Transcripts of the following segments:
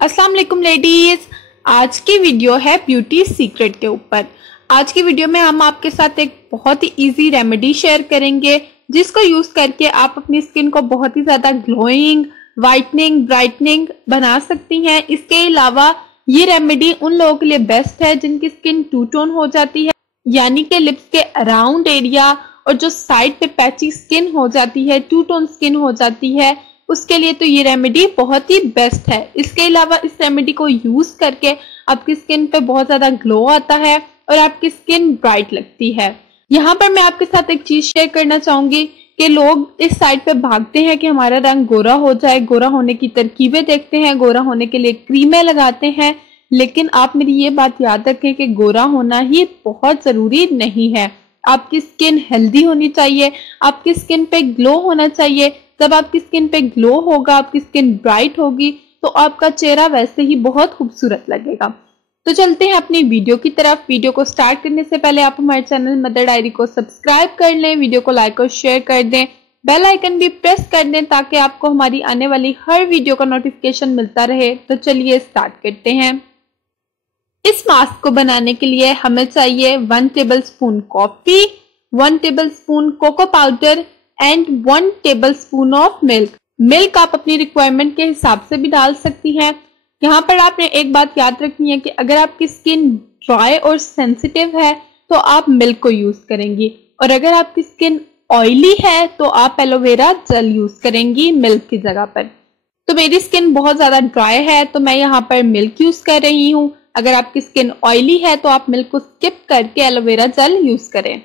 अस्सलाम वालेकुम लेडीज। आज की वीडियो है ब्यूटी सीक्रेट के ऊपर। आज की वीडियो में हम आपके साथ एक बहुत ही इजी रेमेडी शेयर करेंगे जिसको यूज करके आप अपनी स्किन को बहुत ही ज्यादा ग्लोइंग, वाइटनिंग, ब्राइटनिंग बना सकती हैं। इसके अलावा ये रेमेडी उन लोगों के लिए बेस्ट है जिनकी स्किन टू टोन हो जाती है, यानी कि लिप्स के अराउंड एरिया और जो साइड पे पैची स्किन हो जाती है, टू टोन स्किन हो जाती है, उसके लिए तो ये रेमेडी बहुत ही बेस्ट है। इसके अलावा इस रेमेडी को यूज करके आपकी स्किन पे बहुत ज्यादा ग्लो आता है और आपकी स्किन ब्राइट लगती है। यहाँ पर मैं आपके साथ एक चीज शेयर करना चाहूंगी कि लोग इस साइड पे भागते हैं कि हमारा रंग गोरा हो जाए, गोरा होने की तरकीबें देखते हैं, गोरा होने के लिए क्रीमें लगाते हैं, लेकिन आप मेरी ये बात याद रखें कि गोरा होना ही बहुत जरूरी नहीं है। आपकी स्किन हेल्दी होनी चाहिए, आपकी स्किन पे ग्लो होना चाहिए। जब आपकी स्किन पे ग्लो होगा, आपकी स्किन ब्राइट होगी, तो आपका चेहरा वैसे ही बहुत खूबसूरत लगेगा। तो चलते हैं अपनी वीडियो की तरफ। वीडियो को स्टार्ट करने से पहले आप हमारे चैनल मदर डायरी को सब्सक्राइब कर लें, वीडियो को लाइक और शेयर कर दें, बेल आइकन भी प्रेस कर दें ताकि आपको हमारी आने वाली हर वीडियो का नोटिफिकेशन मिलता रहे। तो चलिए स्टार्ट करते हैं। इस मास्क को बनाने के लिए हमें चाहिए 1 tablespoon coffee, 1 tablespoon cocoa powder and 1 tablespoon of milk. Milk आप अपनी रिक्वायरमेंट के हिसाब से भी डाल सकती हैं। यहाँ पर आपने एक बात याद रखनी है कि अगर आपकी स्किन ड्राई और सेंसिटिव है तो आप मिल्क को यूज करेंगी, और अगर आपकी स्किन ऑयली है तो आप एलोवेरा जेल यूज करेंगी मिल्क की जगह पर। तो मेरी स्किन बहुत ज्यादा ड्राई है तो मैं यहाँ पर मिल्क यूज कर रही हूँ। अगर आपकी स्किन ऑयली है तो आप मिल्क को स्किप करके एलोवेरा जेल यूज करें।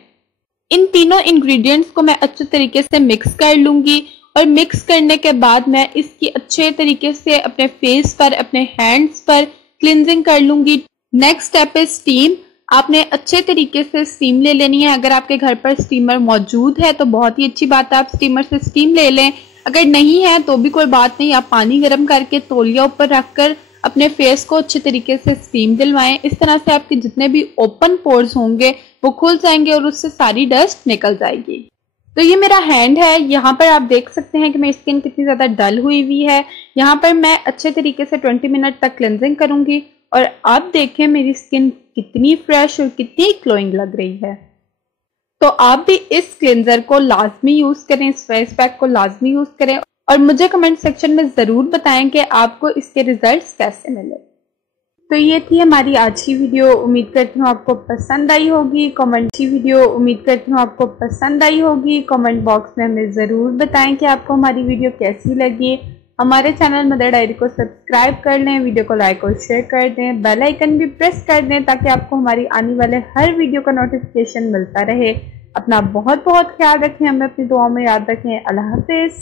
इन तीनों इंग्रेडिएंट्स को मैं अच्छे तरीके से मिक्स कर लूंगी, और मिक्स करने के बाद मैं इसकी अच्छे तरीके से अपने फेस पर, अपने हैंड्स पर क्लिनजिंग कर लूंगी। नेक्स्ट स्टेप है स्टीम। आपने अच्छे तरीके से स्टीम ले लेनी है। अगर आपके घर पर स्टीमर मौजूद है तो बहुत ही अच्छी बात है, आप स्टीमर से स्टीम ले लें। अगर नहीं है तो भी कोई बात नहीं, आप पानी गर्म करके तौलिया ऊपर रखकर अपने फेस को अच्छे तरीके से स्टीम दिलवाएं। इस तरह से आपके जितने भी ओपन पोर्स होंगे वो खुल जाएंगे और उससे सारी डस्ट निकल जाएगी। तो ये मेरा हैंड है। यहाँ पर आप देख सकते हैं कि मेरी स्किन कितनी ज्यादा डल हुई हुई है। यहाँ पर मैं अच्छे तरीके से 20 मिनट तक क्लेंजिंग करूंगी, और आप देखें मेरी स्किन कितनी फ्रेश और कितनी ग्लोइंग लग रही है। तो आप भी इस क्लेंजर को लाजमी यूज करें, इस फेस पैक को लाजमी यूज करें, और मुझे कमेंट सेक्शन में जरूर बताएं कि आपको इसके रिजल्ट्स कैसे मिले। तो ये थी हमारी आज की वीडियो। उम्मीद करती हूँ आपको पसंद आई होगी। कमेंट बॉक्स में हमें जरूर बताएं कि आपको हमारी वीडियो कैसी लगी। हमारे चैनल मदर डायरी को सब्सक्राइब कर लें, वीडियो को लाइक और शेयर कर दें, बेल आइकन भी प्रेस कर दें ताकि आपको हमारी आने वाले हर वीडियो का नोटिफिकेशन मिलता रहे। अपना बहुत बहुत ख्याल रखें, हमें अपनी दुआओं में याद रखें। अल्लाह हाफिज।